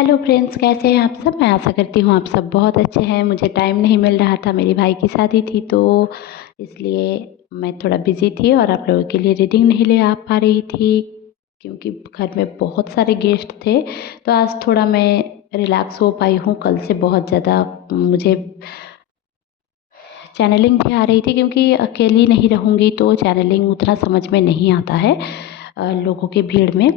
Hello friends, कैसे हैं आप सब। मैं आशा करती हूँ आप सब बहुत अच्छे हैं। मुझे टाइम नहीं मिल रहा था, मेरी भाई की शादी थी तो इसलिए मैं थोड़ा बिज़ी थी और आप लोगों के लिए रीडिंग नहीं ले आ पा रही थी क्योंकि घर में बहुत सारे गेस्ट थे। तो आज थोड़ा मैं रिलैक्स हो पाई हूँ। कल से बहुत ज़्यादा मुझे चैनलिंग भी आ रही थी क्योंकि अकेली नहीं रहूँगी तो चैनलिंग उतना समझ में नहीं आता है लोगों की भीड़ में।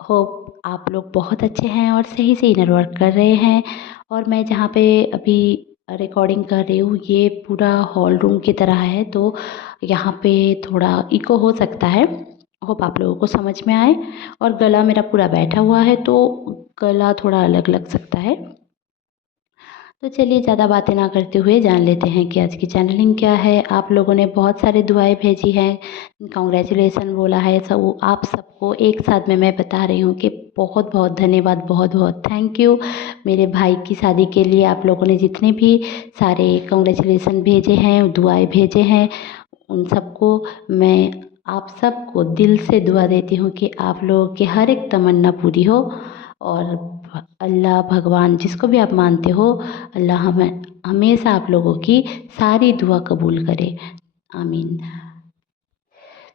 होप आप लोग बहुत अच्छे हैं और सही से इनर वर्क कर रहे हैं। और मैं जहाँ पे अभी रिकॉर्डिंग कर रही हूँ ये पूरा हॉल रूम की तरह है तो यहाँ पे थोड़ा इको हो सकता है। होप आप लोगों को समझ में आए। और गला मेरा पूरा बैठा हुआ है तो गला थोड़ा अलग लग सकता है। तो चलिए ज़्यादा बातें ना करते हुए जान लेते हैं कि आज की चैनलिंग क्या है। आप लोगों ने बहुत सारे दुआएं भेजी हैं, कांग्रेचुलेसन बोला है सब। आप सबको एक साथ में मैं बता रही हूँ कि बहुत बहुत धन्यवाद, बहुत बहुत थैंक यू। मेरे भाई की शादी के लिए आप लोगों ने जितने भी सारे कांग्रेचुलेसन भेजे हैं, दुआएं भेजे हैं, उन सबको मैं आप सबको दिल से दुआ देती हूँ कि आप लोगों की हर एक तमन्ना पूरी हो। और अल्लाह भगवान जिसको भी आप मानते हो, अल्लाह हमें हमेशा आप लोगों की सारी दुआ कबूल करे, आमीन।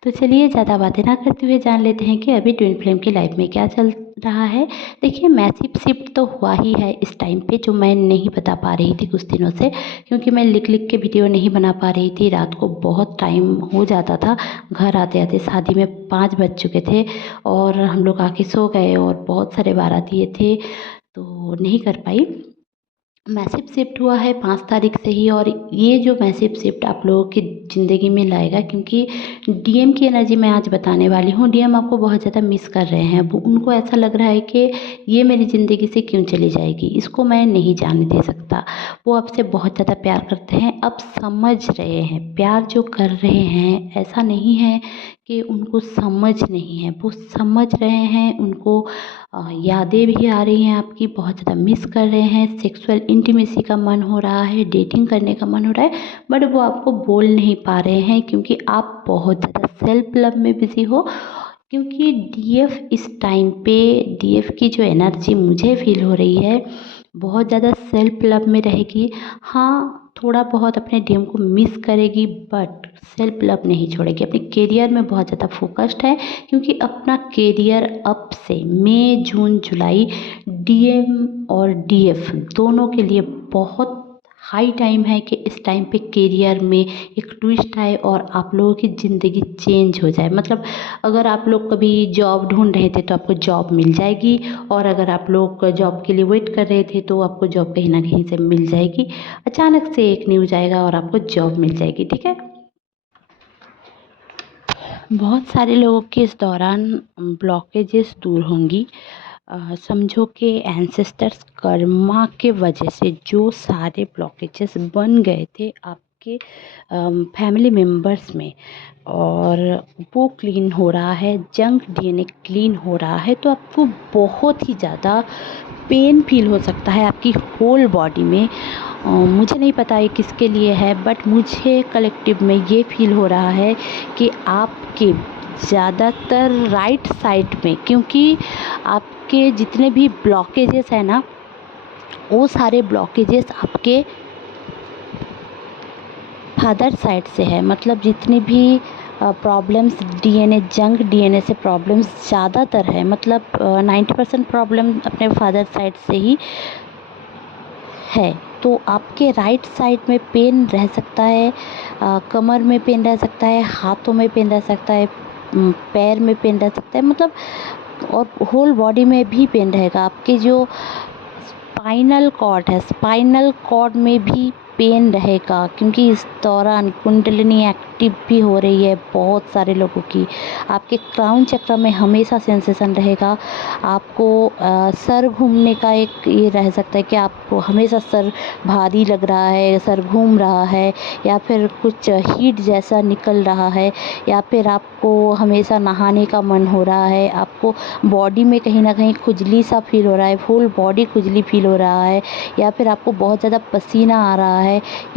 तो चलिए ज़्यादा बातें ना करते हुए जान लेते हैं कि अभी ट्विन फ्लेम की लाइफ में क्या चल रहा है। देखिए मैसिव शिफ्ट तो हुआ ही है इस टाइम पे, जो मैं नहीं बता पा रही थी कुछ दिनों से क्योंकि मैं लिख लिख के वीडियो नहीं बना पा रही थी। रात को बहुत टाइम हो जाता था, घर आते आते शादी में 5 बज चुके थे और हम लोग आके सो गए और बहुत सारे बाराती थे तो नहीं कर पाई। मैसिव शिफ्ट हुआ है 5 तारीख से ही और ये जो मैसिव शिफ्ट आप लोगों की ज़िंदगी में लाएगा क्योंकि डीएम की एनर्जी मैं आज बताने वाली हूँ। डीएम आपको बहुत ज़्यादा मिस कर रहे हैं। वो उनको ऐसा लग रहा है कि ये मेरी ज़िंदगी से क्यों चली जाएगी, इसको मैं नहीं जाने दे सकता। वो आपसे बहुत ज़्यादा प्यार करते हैं, अब समझ रहे हैं। प्यार जो कर रहे हैं ऐसा नहीं है कि उनको समझ नहीं है, वो समझ रहे हैं। उनको यादें भी आ रही हैं आपकी, बहुत ज़्यादा मिस कर रहे हैं। सेक्सुअल इंटीमेसी का मन हो रहा है, डेटिंग करने का मन हो रहा है, बट वो आपको बोल नहीं पा रहे हैं क्योंकि आप बहुत ज़्यादा सेल्फ लव में बिज़ी हो। क्योंकि डीएफ इस टाइम पे, डीएफ की जो एनर्जी मुझे फील हो रही है बहुत ज़्यादा सेल्फ लव में रहेगी। हाँ थोड़ा बहुत अपने डीएम को मिस करेगी बट सेल्फ लव नहीं छोड़ेगी। अपने करियर में बहुत ज़्यादा फोकस्ड है क्योंकि अपना करियर अब से मई जून जुलाई डीएम और डीएफ दोनों के लिए बहुत हाई टाइम है कि इस टाइम पे करियर में एक ट्विस्ट आए और आप लोगों की ज़िंदगी चेंज हो जाए। मतलब अगर आप लोग कभी जॉब ढूंढ रहे थे तो आपको जॉब मिल जाएगी और अगर आप लोग जॉब के लिए वेट कर रहे थे तो आपको जॉब कहीं ना कहीं से मिल जाएगी। अचानक से एक न्यूज़ आएगा और आपको जॉब मिल जाएगी, ठीक है। बहुत सारे लोगों के इस दौरान ब्लॉकेजेस दूर होंगी। समझो कि एंसेस्टर्स कर्मा के वजह से जो सारे ब्लॉकेजेस बन गए थे आपके फैमिली मेम्बर्स में और वो क्लीन हो रहा है, जंक डीएनए क्लीन हो रहा है। तो आपको बहुत ही ज़्यादा पेन फील हो सकता है आपकी होल बॉडी में। मुझे नहीं पता ये किसके लिए है बट मुझे कलेक्टिव में ये फील हो रहा है कि आपके ज़्यादातर राइट साइड में, क्योंकि आपके जितने भी ब्लॉकेजेस हैं ना वो सारे ब्लॉकेजेस आपके फादर साइड से है। मतलब जितनी भी प्रॉब्लम्स डीएनए, जंक डीएनए से प्रॉब्लम्स ज़्यादातर है, मतलब 90% प्रॉब्लम अपने फादर साइड से ही है। तो आपके राइट साइड में पेन रह सकता है, कमर में पेन रह सकता है, हाथों में पेन रह सकता है, पैर में पेन रह सकता है, मतलब और होल बॉडी में भी पेन रहेगा। आपके जो स्पाइनल कॉर्ड है, स्पाइनल कॉर्ड में भी पेन रहेगा क्योंकि इस दौरान कुंडलिनी एक्टिव भी हो रही है बहुत सारे लोगों की। आपके क्राउन चक्र में हमेशा सेंसेशन रहेगा। आपको सर घूमने का एक ये रह सकता है कि आपको हमेशा सर भारी लग रहा है, सर घूम रहा है, या फिर कुछ हीट जैसा निकल रहा है, या फिर आपको हमेशा नहाने का मन हो रहा है। आपको बॉडी में कहीं ना कहीं खुजली सा फील हो रहा है, फुल बॉडी खुजली फील हो रहा है, या फिर आपको बहुत ज़्यादा पसीना आ रहा है।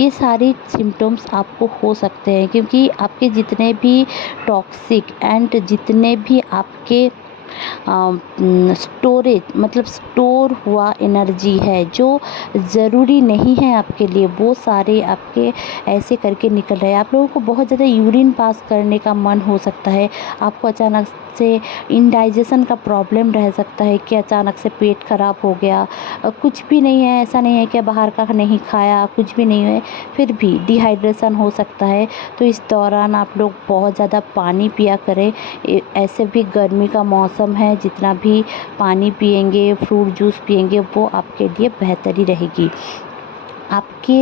ये सारी सिम्टम्स आपको हो सकते हैं क्योंकि आपके जितने भी टॉक्सिक एंड जितने भी आपके स्टोरेज मतलब स्टोर हुआ एनर्जी है जो ज़रूरी नहीं है आपके लिए, वो सारे आपके ऐसे करके निकल रहे हैं। आप लोगों को बहुत ज़्यादा यूरिन पास करने का मन हो सकता है, आपको अचानक से इंडाइजेशन का प्रॉब्लम रह सकता है कि अचानक से पेट ख़राब हो गया। कुछ भी नहीं है, ऐसा नहीं है कि बाहर का नहीं खाया, कुछ भी नहीं है, फिर भी डिहाइड्रेशन हो सकता है। तो इस दौरान आप लोग बहुत ज़्यादा पानी पिया करें। ऐसे भी गर्मी का मौसम है, जितना भी पानी पिएंगे, फ्रूट जूस पिएंगे, वो आपके लिए बेहतरी रहेगी। आपके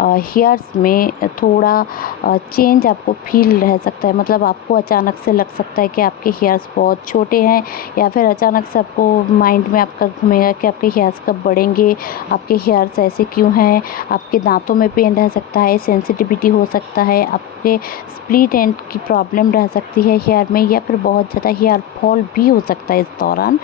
हेयर्स में थोड़ा चेंज आपको फ़ील रह सकता है, मतलब आपको अचानक से लग सकता है कि आपके हेयर्स बहुत छोटे हैं, या फिर अचानक से आपको माइंड में आपका घूमेगा कि आपके हेयर्स कब बढ़ेंगे, आपके हेयर्स ऐसे क्यों हैं। आपके दांतों में पेन रह सकता है, सेंसिटिविटी हो सकता है, आपके स्प्लिट एंड की प्रॉब्लम रह सकती है हेयर में, या फिर बहुत ज़्यादा हेयर फॉल भी हो सकता है इस दौरान।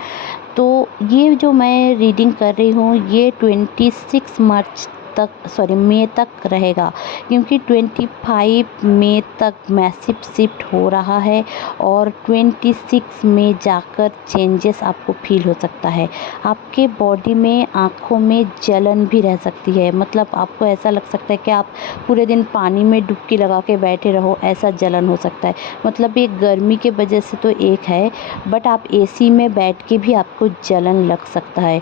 तो ये जो मैं रीडिंग कर रही हूँ, ये 26 मार्च तक, सॉरी, मई तक रहेगा, क्योंकि 25 मई तक मैसिव शिफ्ट हो रहा है और 26 में जाकर चेंजेस आपको फील हो सकता है। आपके बॉडी में, आँखों में जलन भी रह सकती है, मतलब आपको ऐसा लग सकता है कि आप पूरे दिन पानी में डुबकी लगा के बैठे रहो, ऐसा जलन हो सकता है। मतलब ये गर्मी के वजह से तो एक है, बट आप एसी में बैठ के भी आपको जलन लग सकता है।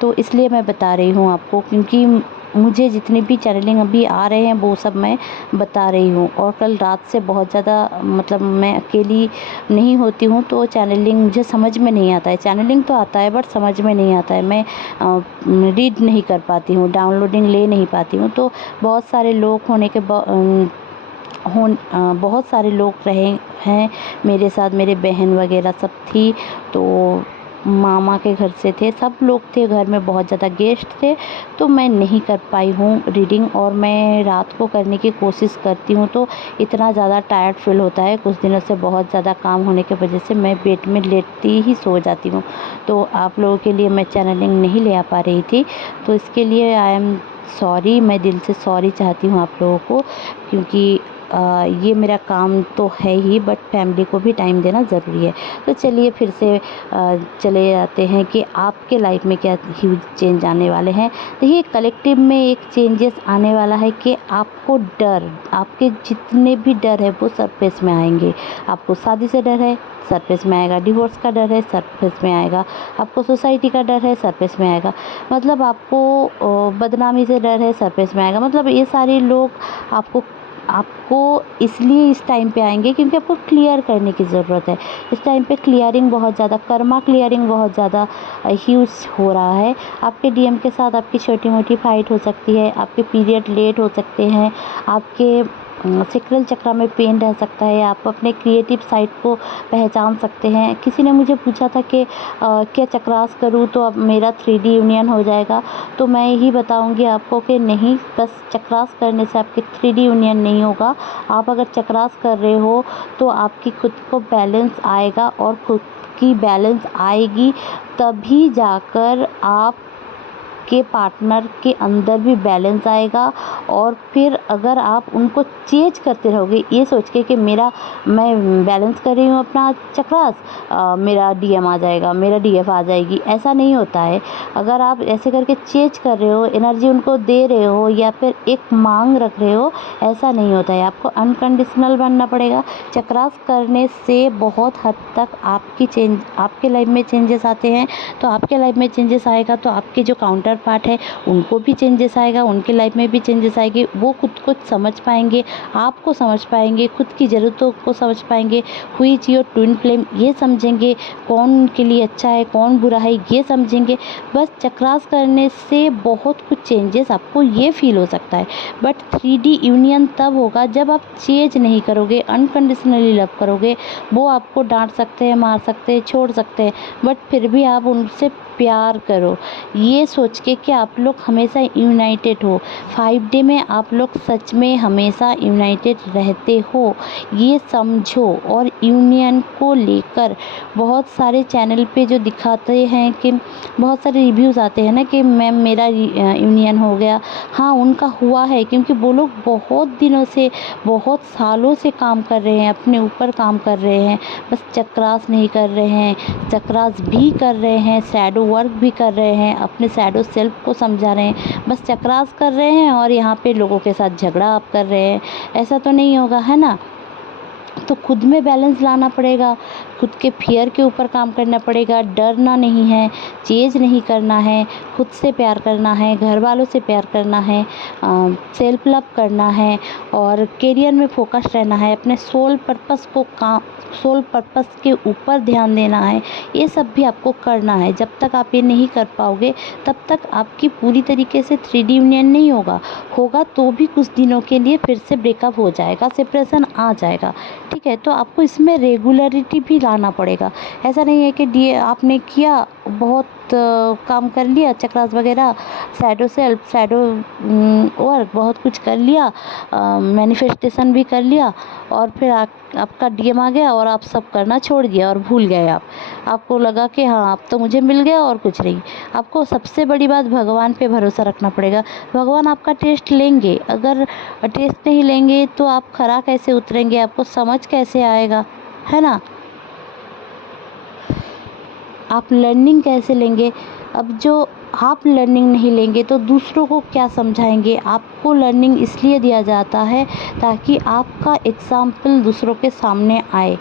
तो इसलिए मैं बता रही हूँ आपको, क्योंकि मुझे जितने भी चैनलिंग अभी आ रहे हैं वो सब मैं बता रही हूँ। और कल रात से बहुत ज़्यादा, मतलब मैं अकेली नहीं होती हूँ, तो चैनलिंग मुझे समझ में नहीं आता है। चैनलिंग तो आता है बट समझ में नहीं आता है, मैं रीड नहीं कर पाती हूँ, डाउनलोडिंग ले नहीं पाती हूँ। तो बहुत सारे लोग होने के बहुत सारे लोग रहे हैं मेरे साथ, मेरे बहन वगैरह सब थी, तो मामा के घर से थे, सब लोग थे घर में, बहुत ज़्यादा गेस्ट थे, तो मैं नहीं कर पाई हूँ रीडिंग। और मैं रात को करने की कोशिश करती हूँ तो इतना ज़्यादा टायर्ड फील होता है, कुछ दिनों से बहुत ज़्यादा काम होने की वजह से मैं बेड में लेटती ही सो जाती हूँ। तो आप लोगों के लिए मैं चैनलिंग नहीं ले आ पा रही थी, तो इसके लिए आई एम सॉरी, मैं दिल से सॉरी चाहती हूँ आप लोगों को, क्योंकि ये मेरा काम तो है ही, बट फैमिली को भी टाइम देना ज़रूरी है। तो चलिए फिर से चले जाते हैं कि आपके लाइफ में क्या ह्यूज चेंज आने वाले हैं। देखिए, कलेक्टिव में एक चेंजेस आने वाला है कि आपको डर, आपके जितने भी डर है वो सरफेस में आएंगे। आपको शादी से डर है, सरफेस में आएगा। डिवोर्स का डर है, सरफेस में आएगा। आपको सोसाइटी का डर है, सरफेस में आएगा। मतलब आपको बदनामी से डर है, सरफेस में आएगा। मतलब ये सारे लोग आपको आपको इसलिए इस टाइम पे आएंगे क्योंकि आपको क्लियर करने की ज़रूरत है। इस टाइम पे क्लियरिंग बहुत ज़्यादा, कर्मा क्लियरिंग बहुत ज़्यादा ह्यूज हो रहा है। आपके डीएम के साथ आपकी छोटी मोटी फाइट हो सकती है, आपके पीरियड लेट हो सकते हैं, आपके सेक्रल चक्र में पेन रह सकता है, आप अपने क्रिएटिव साइड को पहचान सकते हैं। किसी ने मुझे पूछा था कि क्या चक्रास करूं तो अब मेरा 3D यूनियन हो जाएगा, तो मैं यही बताऊंगी आपको कि नहीं, बस चक्रास करने से आपके 3D यूनियन नहीं होगा। आप अगर चक्रास कर रहे हो तो आपकी खुद को बैलेंस आएगा, और खुद की बैलेंस आएगी तभी जाकर आप के पार्टनर के अंदर भी बैलेंस आएगा। और फिर अगर आप उनको चेंज करते रहोगे ये सोच के कि मैं बैलेंस कर रही हूँ अपना चक्रास, मेरा डीएम आ जाएगा, मेरा डीएफ आ जाएगी, ऐसा नहीं होता है। अगर आप ऐसे करके चेंज कर रहे हो, एनर्जी उनको दे रहे हो, या फिर एक मांग रख रहे हो, ऐसा नहीं होता है। आपको अनकंडीशनल बनना पड़ेगा। चक्रास करने से बहुत हद तक आपके लाइफ में चेंजेस आते हैं। तो आपके लाइफ में चेंजेस आएगा तो आपके जो काउंटर पार्ट है उनको भी चेंजेस आएगा, उनके लाइफ में भी चेंजेस आएंगे। वो खुद को समझ पाएंगे, आपको समझ पाएंगे, खुद की ज़रूरतों को समझ पाएंगे। हुई जियो ट्विन फ्लेम ये समझेंगे, कौन उनके लिए अच्छा है कौन बुरा है ये समझेंगे। बस चक्रास करने से बहुत कुछ चेंजेस आपको ये फील हो सकता है, बट 3D यूनियन तब होगा जब आप चेंज नहीं करोगे, अनकंडीशनली लव करोगे। वो आपको डांट सकते हैं, मार सकते हैं, छोड़ सकते हैं, बट फिर भी आप उनसे प्यार करो, ये सोच के कि आप लोग हमेशा यूनाइटेड हो। 5 डे में आप लोग सच में हमेशा यूनाइटेड रहते हो, ये समझो। और यूनियन को लेकर बहुत सारे चैनल पे जो दिखाते हैं कि बहुत सारे रिव्यूज़ आते हैं ना कि मैम मेरा यूनियन हो गया। हाँ, उनका हुआ है, क्योंकि वो लोग बहुत दिनों से, बहुत सालों से काम कर रहे हैं, अपने ऊपर काम कर रहे हैं। बस चक्रास नहीं कर रहे हैं, चक्रास भी कर रहे हैं, शैडो वर्क भी कर रहे हैं, अपने शैडो सेल्फ को समझा रहे हैं। बस चक्रास कर रहे हैं और यहाँ पे लोगों के साथ झगड़ा आप कर रहे हैं, ऐसा तो नहीं होगा, है ना। तो खुद में बैलेंस लाना पड़ेगा, खुद के फियर के ऊपर काम करना पड़ेगा। डरना नहीं है, चेंज नहीं करना है, खुद से प्यार करना है, घर वालों से प्यार करना है, सेल्फ लव करना है और करियर में फोकस रहना है, अपने सोल पर्पस के ऊपर ध्यान देना है। ये सब भी आपको करना है। जब तक आप ये नहीं कर पाओगे तब तक आपकी पूरी तरीके से 3D यूनियन नहीं होगा तो भी कुछ दिनों के लिए फिर से ब्रेकअप हो जाएगा, सेपरेशन आ जाएगा, ठीक है। तो आपको इसमें रेगुलरिटी भी लाना पड़ेगा। ऐसा नहीं है कि आपने किया, बहुत काम कर लिया, चक्रास वगैरह, शैडो सेल्फ, शैडो वर्क, बहुत कुछ कर लिया, मैनिफेस्टेशन भी कर लिया और फिर आपका DM आ गया और आप सब करना छोड़ दिया और भूल गए। आपको लगा कि हाँ अब तो मुझे मिल गया और कुछ नहीं। आपको सबसे बड़ी बात भगवान पे भरोसा रखना पड़ेगा। भगवान आपका टेस्ट लेंगे, अगर टेस्ट नहीं लेंगे तो आप खरा कैसे उतरेंगे, आपको समझ कैसे आएगा, है ना। आप लर्निंग कैसे लेंगे। अब जो आप लर्निंग नहीं लेंगे तो दूसरों को क्या समझाएंगे। आपको लर्निंग इसलिए दिया जाता है ताकि आपका एग्जाम्पल दूसरों के सामने आए,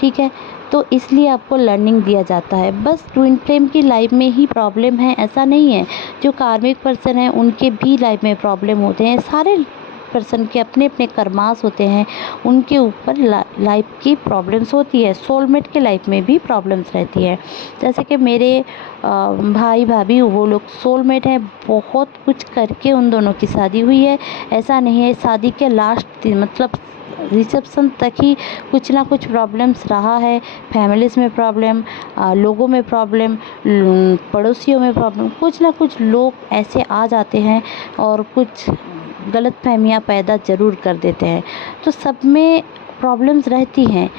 ठीक है। तो इसलिए आपको लर्निंग दिया जाता है। बस ट्विन फ्लेम की लाइफ में ही प्रॉब्लम है ऐसा नहीं है। जो कार्मिक पर्सन है उनके भी लाइफ में प्रॉब्लम होते हैं। सारे पर्सन के अपने अपने कर्मास होते हैं, उनके ऊपर लाइफ की प्रॉब्लम्स होती है। सोलमेट के लाइफ में भी प्रॉब्लम्स रहती है। जैसे कि मेरे भाई भाभी वो लोग सोलमेट हैं, बहुत कुछ करके उन दोनों की शादी हुई है। ऐसा नहीं है शादी के लास्ट दिन मतलब रिसेप्शन तक ही कुछ ना कुछ प्रॉब्लम्स रहा है। फैमिलीज़ में प्रॉब्लम, लोगों में प्रॉब्लम, पड़ोसियों में प्रॉब्लम, कुछ ना कुछ लोग ऐसे आ जाते हैं और कुछ गलतफहमियां पैदा ज़रूर कर देते हैं। तो सब में प्रॉब्लम्स रहती हैं।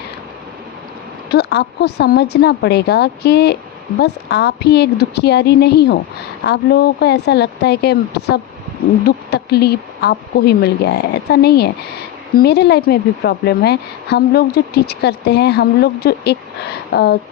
तो आपको समझना पड़ेगा कि बस आप ही एक दुखियारी नहीं हो। आप लोगों को ऐसा लगता है कि सब दुख तकलीफ़ आपको ही मिल गया है, ऐसा नहीं है। मेरे लाइफ में भी प्रॉब्लम है। हम लोग जो टीच करते हैं, हम लोग जो एक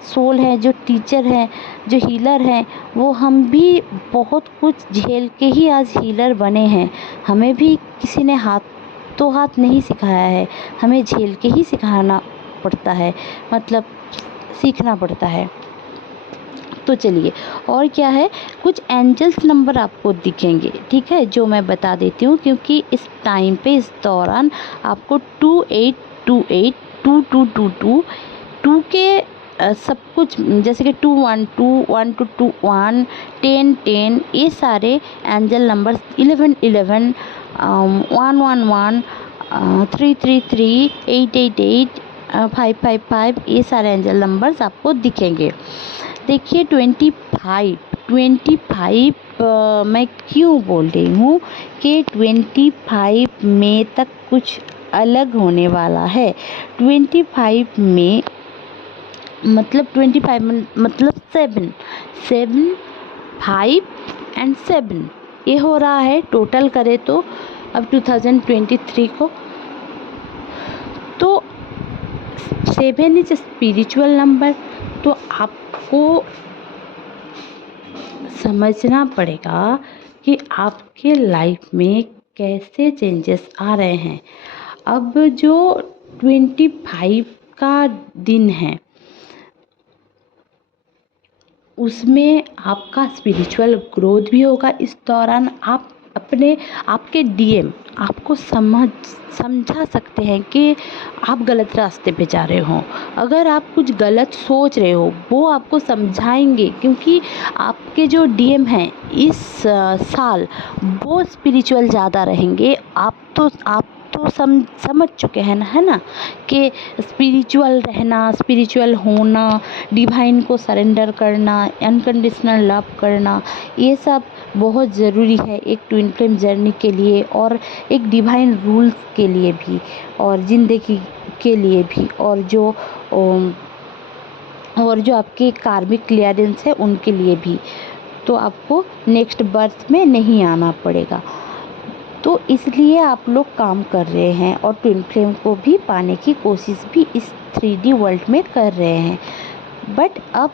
सोल हैं, जो टीचर हैं, जो हीलर हैं, वो हम भी बहुत कुछ झेल के ही आज हीलर बने हैं। हमें भी किसी ने हाथों हाथ नहीं सिखाया है, हमें झेल के ही सिखाना पड़ता है, मतलब सीखना पड़ता है। तो चलिए, और क्या है, कुछ एंजल्स नंबर आपको दिखेंगे, ठीक है, जो मैं बता देती हूँ। क्योंकि इस टाइम पे, इस दौरान आपको 2828 2222 2 के सब कुछ, जैसे कि 212 1221 1010, ये सारे एंजल नंबर्स, 1111 111 333 888 555, ये सारे एंजल नंबर्स आपको दिखेंगे। देखिए 25 मैं क्यों बोल रही हूँ कि 25 मई तक कुछ अलग होने वाला है। 25 में मतलब 25 मतलब 7 5 एंड 7 ये हो रहा है टोटल करे तो अब 2023 को। तो 7 इज स्पिरिचुअल नंबर। तो आपको समझना पड़ेगा कि आपके लाइफ में कैसे चेंजेस आ रहे हैं। अब जो 25 का दिन है उसमें आपका स्पिरिचुअल ग्रोथ भी होगा। इस दौरान आप आपके DM आपको समझा सकते हैं कि आप गलत रास्ते पे जा रहे हो। अगर आप कुछ गलत सोच रहे हो वो आपको समझाएंगे, क्योंकि आपके जो DM हैं इस साल वो स्पिरिचुअल ज़्यादा रहेंगे। आप तो तो समझ चुके हैं ना, है ना, कि स्पिरिचुअल रहना, स्पिरिचुअल होना, डिवाइन को सरेंडर करना, अनकंडीशनल लव करना, ये सब बहुत ज़रूरी है एक ट्विन फ्लेम जर्नी के लिए और एक डिवाइन रूल्स के लिए भी और ज़िंदगी के लिए भी और जो आपके कार्मिक क्लियरेंस है उनके लिए भी। तो आपको नेक्स्ट बर्थ में नहीं आना पड़ेगा। तो इसलिए आप लोग काम कर रहे हैं और ट्विन फ्लेम को भी पाने की कोशिश भी इस 3D वर्ल्ड में कर रहे हैं। बट अब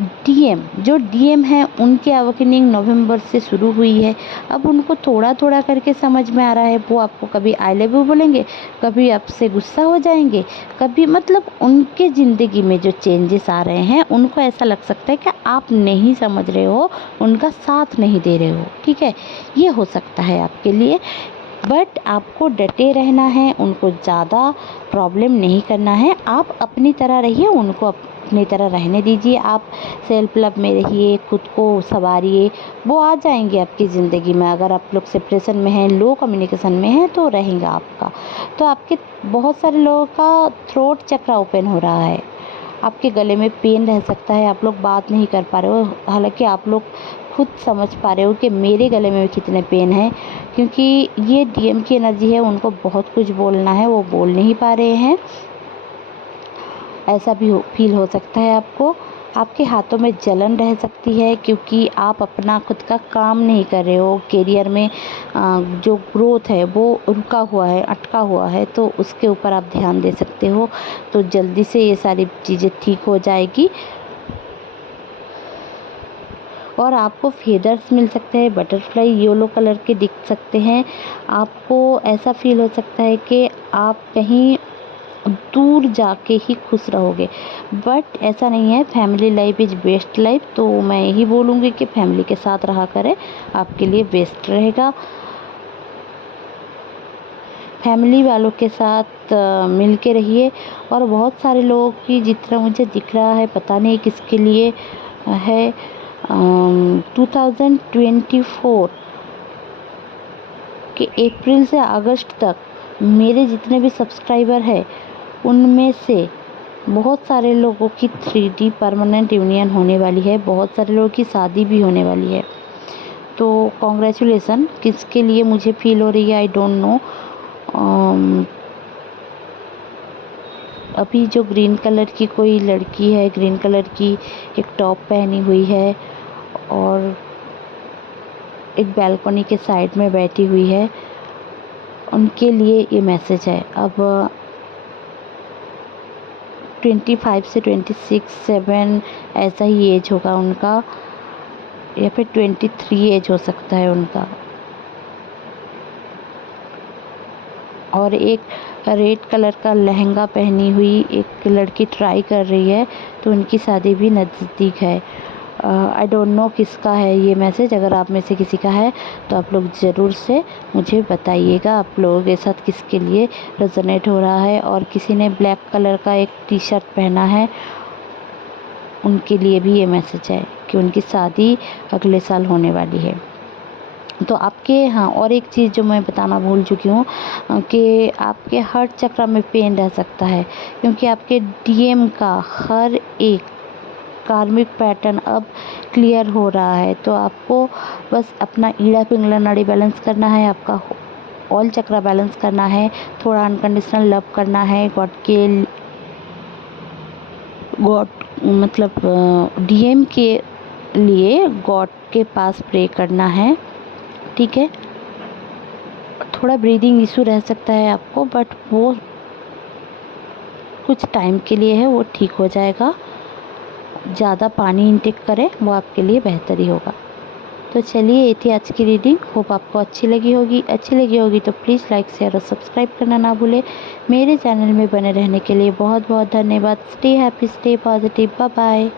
जो डीएम है उनकी अवेकनिंग नवंबर से शुरू हुई है। अब उनको थोड़ा थोड़ा करके समझ में आ रहा है। वो आपको कभी आई लव यू बोलेंगे, कभी आपसे गुस्सा हो जाएंगे, कभी मतलब उनके ज़िंदगी में जो चेंजेस आ रहे हैं उनको ऐसा लग सकता है कि आप नहीं समझ रहे हो, उनका साथ नहीं दे रहे हो। ठीक है, ये हो सकता है आपके लिए। बट आपको डटे रहना है, उनको ज़्यादा प्रॉब्लम नहीं करना है। आप अपनी तरह रहिए, उनको अपनी तरह रहने दीजिए। आप सेल्फ लव में रहिए, खुद को संवारिए, वो आ जाएंगे आपकी ज़िंदगी में। अगर आप लोग सेपरेशन में हैं, लो कम्युनिकेशन में हैं, तो रहेगा आपका। तो आपके बहुत सारे लोगों का थ्रोट चक्र ओपन हो रहा है, आपके गले में पेन रह सकता है, आप लोग बात नहीं कर पा रहे हो। हालांकि आप लोग खुद समझ पा रहे हो कि मेरे गले में कितने पेन है, क्योंकि ये डीएम की एनर्जी है, उनको बहुत कुछ बोलना है, वो बोल नहीं पा रहे हैं। ऐसा भी फील हो सकता है आपको। आपके हाथों में जलन रह सकती है क्योंकि आप अपना खुद का काम नहीं कर रहे हो। करियर में जो ग्रोथ है वो रुका हुआ है, अटका हुआ है, तो उसके ऊपर आप ध्यान दे सकते हो। तो जल्दी से ये सारी चीज़ें ठीक हो जाएगी और आपको फेदर्स मिल सकते हैं, बटरफ्लाई येलो कलर के दिख सकते हैं। आपको ऐसा फील हो सकता है कि आप कहीं दूर जाके ही खुश रहोगे, बट ऐसा नहीं है। Family life is best life. तो मैं यही बोलूँगी कि फैमिली के साथ रहा करें, आपके लिए बेस्ट रहेगा। फैमिली वालों के साथ मिल के रहिए। और बहुत सारे लोगों की जितना मुझे दिख रहा है, पता नहीं किसके लिए है, 2024 के अप्रैल से अगस्त तक मेरे जितने भी सब्सक्राइबर हैं उनमें से बहुत सारे लोगों की 3D परमानेंट यूनियन होने वाली है, बहुत सारे लोगों की शादी भी होने वाली है। तो कॉन्ग्रेचुलेसन। किसके लिए मुझे फील हो रही है, आई डोंट नो। अभी जो ग्रीन कलर की कोई लड़की है, ग्रीन कलर की एक टॉप पहनी हुई है और एक बालकनी के साइड में बैठी हुई है, उनके लिए ये मैसेज है। अब 25 से 26-7 ऐसा ही एज होगा उनका, या फिर 23 एज हो सकता है उनका। और एक रेड कलर का लहंगा पहनी हुई एक लड़की ट्राई कर रही है, तो उनकी शादी भी नज़दीक है। आई डोंट नो किसका है ये मैसेज। अगर आप में से किसी का है तो आप लोग ज़रूर से मुझे बताइएगा, आप लोगों के साथ किसके लिए रेजोनेट हो रहा है। और किसी ने ब्लैक कलर का एक टी-शर्ट पहना है, उनके लिए भी ये मैसेज है कि उनकी शादी अगले साल होने वाली है। तो आपके और एक चीज़ जो मैं बताना भूल चुकी हूँ कि आपके हार्ट चक्र में पेन रह सकता है, क्योंकि आपके डीएम का हर एक कार्मिक पैटर्न अब क्लियर हो रहा है। तो आपको बस अपना ईड़ा पिंगला नाड़ी बैलेंस करना है, आपका ऑल चक्र बैलेंस करना है, थोड़ा अनकंडीशनल लव करना है, गॉड मतलब डीएम के लिए गॉड के पास प्रे करना है। ठीक है, थोड़ा ब्रीदिंग इशू रह सकता है आपको, बट वो कुछ टाइम के लिए है, वो ठीक हो जाएगा। ज़्यादा पानी इंटेक करें, वो आपके लिए बेहतर ही होगा। तो चलिए, ये थी आज की रीडिंग। होप आपको अच्छी लगी होगी तो प्लीज़ लाइक शेयर और सब्सक्राइब करना ना भूलें। मेरे चैनल में बने रहने के लिए बहुत बहुत धन्यवाद। Stay happy, stay positive, bye bye.